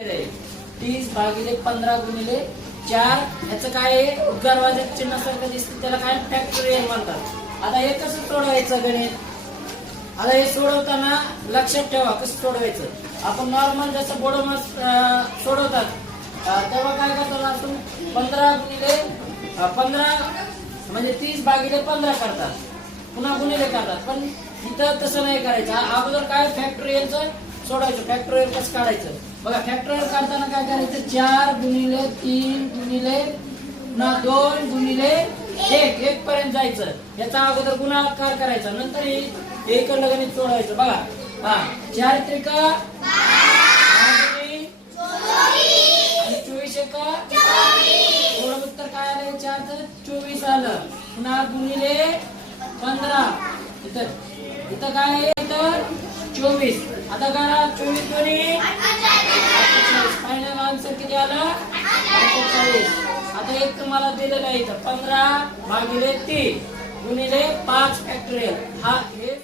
30 भागिले 15 गुणिले 4 याचं काय आहे उद्गारवाचक चिन्हासारखं दिसतं त्याला काय फॅक्टोरियल म्हणतात। आता हे कसं सोडवायचं गणित, आता हे सोडवताना लक्षात ठेवा कसं सोडवायचं। आपण नॉर्मल जसं बोडोमास सोडवतात तेव्हा काय करतात आपण 15 गुणिले 15 म्हणजे 30 भागिले 15 करतात, पुन्हा गुणिले करतात, पण इथं तसं नाही करायचं। अगोदर काय फॅक्टोरियलचं सोडायचं, फॅक्टोरियल कसं काढायचं बघा। फॅक्टोरियल काढताना काय करायचं 4 गुणिले 3 गुणिले 2 गुणिले 1 पर्यंत जायचं, याचा अगोदर गुणाकार करायचा, नंतर एकच गणित सोडवायचं बघा। 4 त्रिका 24 एका थोडं उत्तर काय आलं 4 तर 24 आलं, पुन्हा गुणिले 15 इथं काय आहे तर 24। आता करा 24 दोन्ही 48, फायनल आन्सर किती आलं 48। आता एक तुम्हाला दिलेलं आहे इथं 15 भागिले 3 गुणिले 5 फॅक्टोरियल हा हे